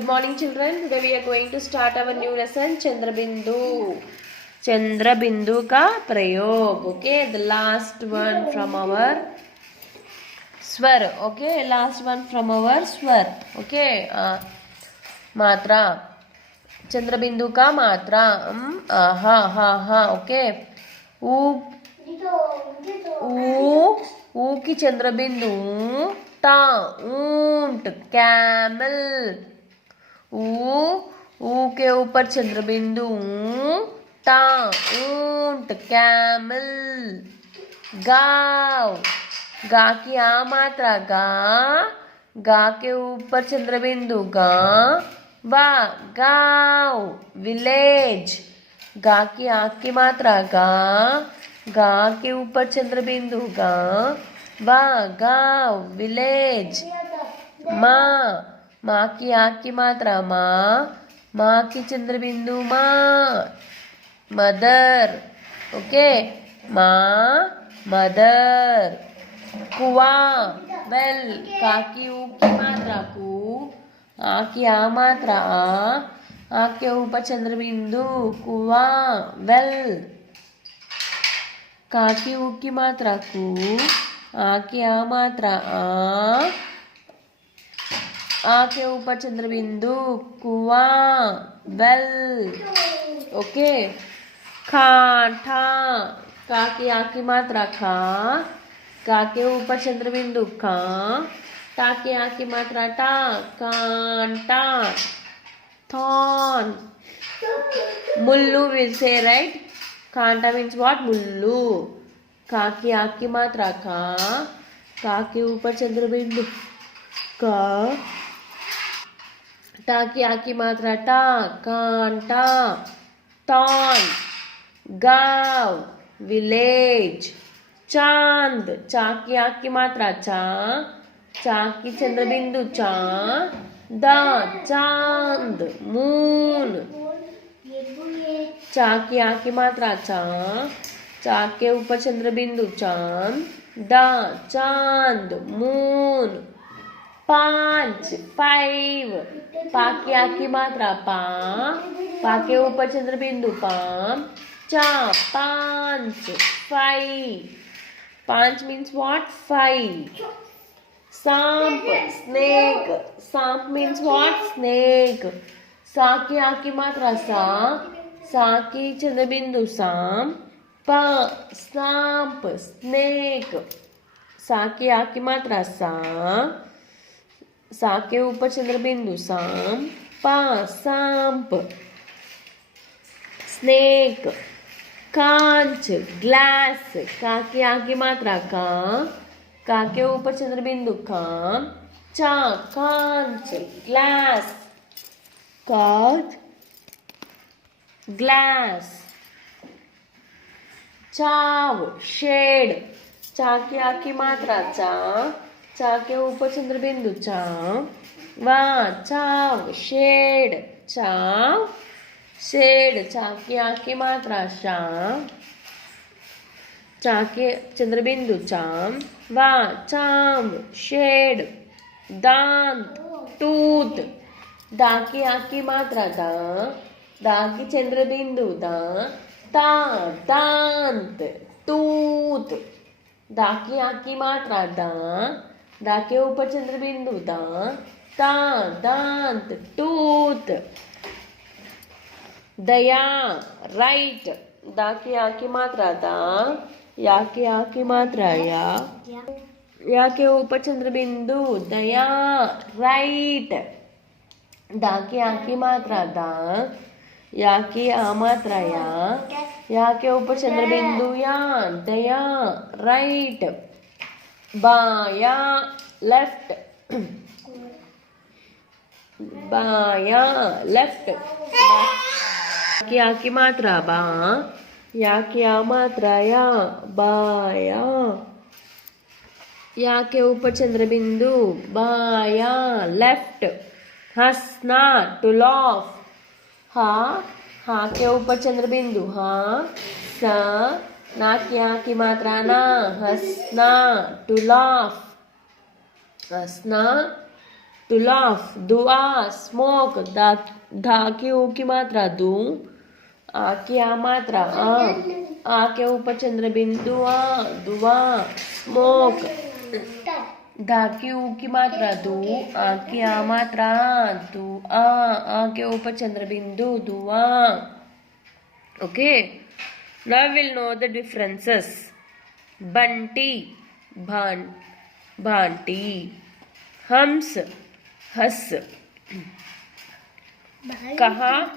Good morning, children. Today we are going to start our new lesson, Chandrabindu. Chandrabindu ka prayog. Okay, the last one from our swar. Okay, last one from our swar. Okay, matra. Chandrabindu ka matra. Ha ha ha. Okay. ऊ की चंद्रबिंदु ता ऊंट camel ऊ के ऊपर चंद्रबिंदु ता ऊंट camel गाव गा की आ मात्रा गा के ऊपर चंद्रबिंदु गा वा गाव विलेज गा की आ की मात्रा गा के ऊपर चंद्रबिंदु गा वा गाँव विलेज माँ की आ की मात्रा माँ की चंद्रबिंदु माँ मदर ओके माँ मदर कुआं वेल का की ऊ की मात्रा कु आ की आ मात्रा आ के ऊपर चंद्रबिंदु कुआं वेल का की ऊ की मात्रा कु आ की आ मात्रा आ के ऊपर चंद्रबिंदु कुआं वेल ओके खांठा का की आ की मात्रा का के ऊपर चंद्रबिंदु टा की आ की मात्रा टा कांटा thorn mullu will say right कांटा मीन्स व्हाट मुल्लू का की आ की मात्रा का के ऊपर चंद्रबिंदु का टा की आ की मात्रा टा कांटा टॉन गांव विलेज चांद चा की आ की मात्रा चा की चंद्रबिंदु दा चांद मून चा की आ की मात्रा चा के ऊपर चंद्रबिंदु दा चांद मून 5 पा की आ की मात्रा पा के ऊपर चंद्रबिंदु चा 5 5 मीन्स व्हाट 5 सांप सांप मीन्स व्हाट स्नेक सा की आ की मात्रा सा की चंद्रबिंदु सांप स्नेक सा की आ की मात्रा सा के ऊपर चंद्रबिंदु सांप स्नेक कांच ग्लास का की आ की मात्रा का के ऊपर चंद्रबिंदु चा कांच ग्लास कांच ग्लास चाव शेड चा की आ की मात्रा चा के ऊपर चंद्रबिंदु वा चाव शेड चाव शेड चा की आ की मात्रा चा के चंद्रबिंदु वा चाव शेड दांत टूथ दा की आ की मात्रा दा की चंद्रबिंदु ता दांत टूथ दा की आ की मात्रा दा के ऊपर चंद्रबिंदु ता दांत टूथ दया राइट दा की आ की मात्रा या की आ की मात्रा या के ऊपर चंद्रबिंदु दया राइट दा की आ की मात्रा या की आ मात्रा या के ऊपर चंद्रबिंदु या दया राइट बाया लेफ्ट बाया लेफ्ट की आ की मात्रा या की आ मात्रा या बाया या के ऊपर चंद्रबिंदु बाया लेफ्ट हंसना टू लॉफ हा के ऊपर चंद्रबिंदु सा ना की आ की मात्रा ना हंसना टू लॉफ हंसना to laugh, dua, smoke, धा के ओ की मात्रा दू, आ की आ मात्रा आ के ऊपर चंद्र बिंदु आ, दुआ, स्मोक, धा की ऊ की मात्रा दू, आ की आ मात्रा दू, आ के ऊपर चंद्र बिंदु दुआ. Okay, now we'll know the differences. Bunty, bhanti, hams, has, kaha,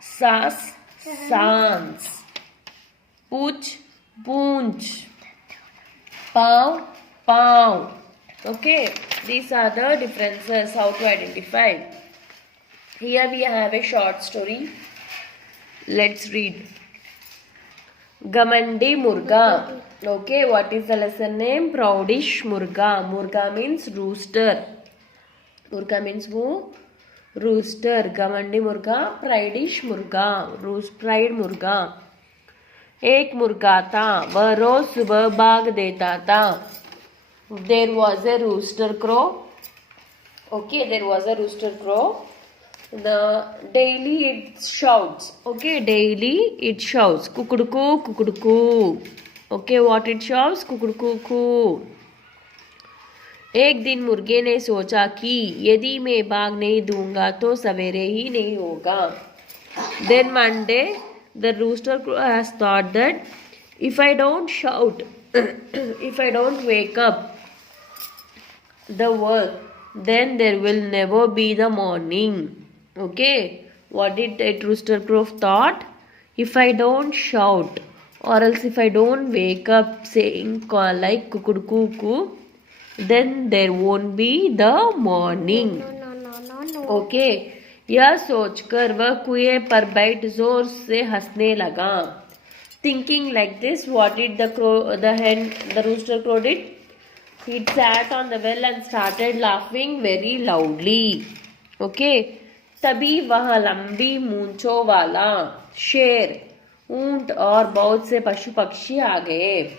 sas, sans, pooch, poonch, pav. Okay, these are the differences, how to identify. Here we have a short story. Let's read. Gamandi Murga. Okay, what is the lesson name? Proudish Murga. Murga means rooster. Murga means who? Rooster. Gamandi Murga. Proudish Murga. Pride Murga. एक मुर्गा था, वह रोज सुबह भाग देता था. There was a rooster crow. Okay, there was a rooster crow. The daily it shouts. Okay, daily it shouts. Kukuduku, kukuduku. Okay, what it shouts? Kukuduku. एक दिन मुर्गे ने सोचा कि यदि मैं भाग नहीं दूंगा तो सवेरे ही नहीं होगा. Then one day the rooster crow has thought that if I don't shout, if I don't wake up the world, then there will never be the morning. Okay, what did that rooster crow thought? If I don't shout, or else if I don't wake up saying like kukuduku, then there won't be the morning. No. Okay, यह सोचकर वह कुएं पर बैठ जोर से हंसने लगा. Thinking like this, what did the rooster crow did? He sat on the well and started laughing very loudly. Okay. तभी वह लंबी मूंछों वाला शेर, ऊंट और बहुत से पशु पक्षी आ गए.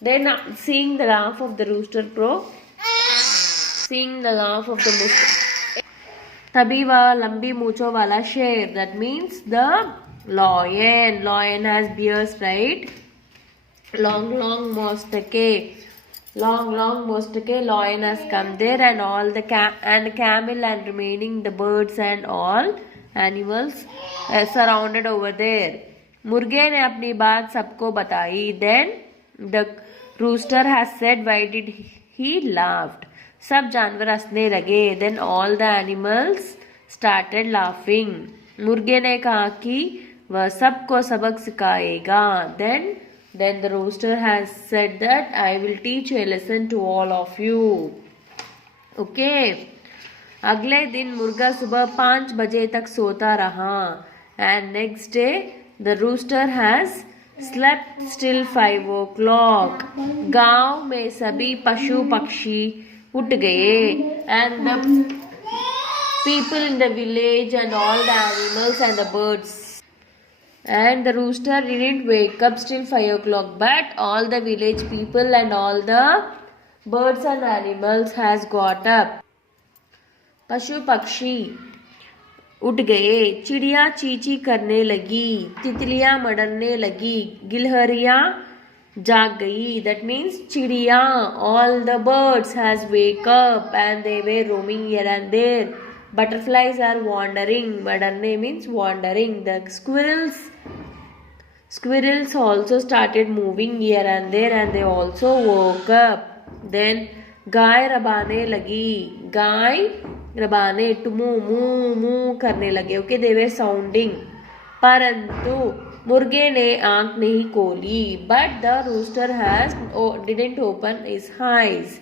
Then seeing the laugh of the rooster crow, तभी वह लंबी मूंछों वाला शेर, that means the lion has bears, right? long mostake lion has come there, and all the camel and remaining the birds and all animals surrounded over there. मुर्गे ने अपनी बात सबको बताई. Then the rooster has said, why did he laughed? सब जानवर हंसने लगे. Then all the animals started laughing. मुर्गे ने कहा कि वह सबको सबक सिखाएगा. Then the rooster has said that I will teach a lesson to all of you. Okay. अगले दिन मुर्गा सुबह 5 बजे तक सोता रहा. And next day the rooster has slept till 5 o'clock. गांव में सभी पशु पक्षी उठ गए. And the people in the village and all the animals and the birds. And the rooster didn't wake up till 5 o'clock, but all the village people and all the birds and animals has got up. पशु पक्षी उठ गए. चिड़िया चींची करने लगी, तितलियां मडरने लगी, गिलहरियां जाग गई. That means चिड़िया, all the birds has wake up and they were roaming here and there. Butterflies are wandering. Madarne means wandering. The squirrels also started moving here and there, and they also woke up. Then गाय रबाने लगी. गाय रबाने to moo करने लगे. Okay, they were sounding. परंतु मुर्गे ने आंख नहीं खोली. But the rooster didn't open his eyes.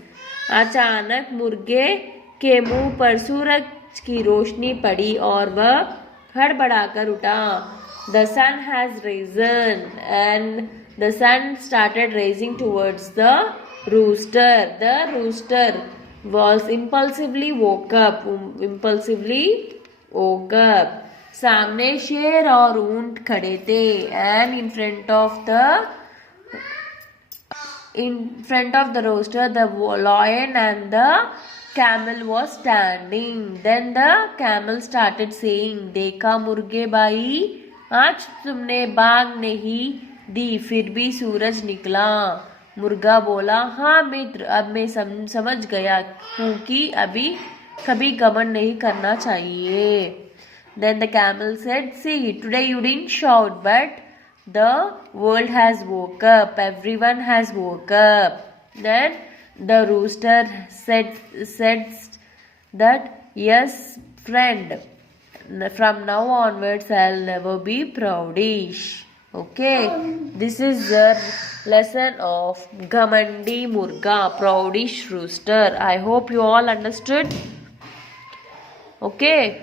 अचानक मुर्गे के मुंह पर सूरज की रोशनी पड़ी और वह हड़बड़ाकर उठा. The sun has risen and the sun started rising towards the rooster. The rooster was impulsively woke up. सामने शेर और ऊंट खड़े थे. And in front of the rooster, the lion and the camel was standing. Then the camel started saying, देखा मुर्गे भाई, आज तुमने बाग नहीं दी फिर भी सूरज निकला. मुर्गा बोला, हाँ मित्र, अब मैं समझ गया हूँ कि अभी कभी घमंड नहीं करना चाहिए. Then the camel said, see, today you didn't shout, but the world has woke up. Everyone has woke up. Then the rooster said that, yes, friend, from now onwards I'll never be proudish. Okay, this is the lesson of Ghamandi Murga, proudish rooster. I hope you all understood. Okay.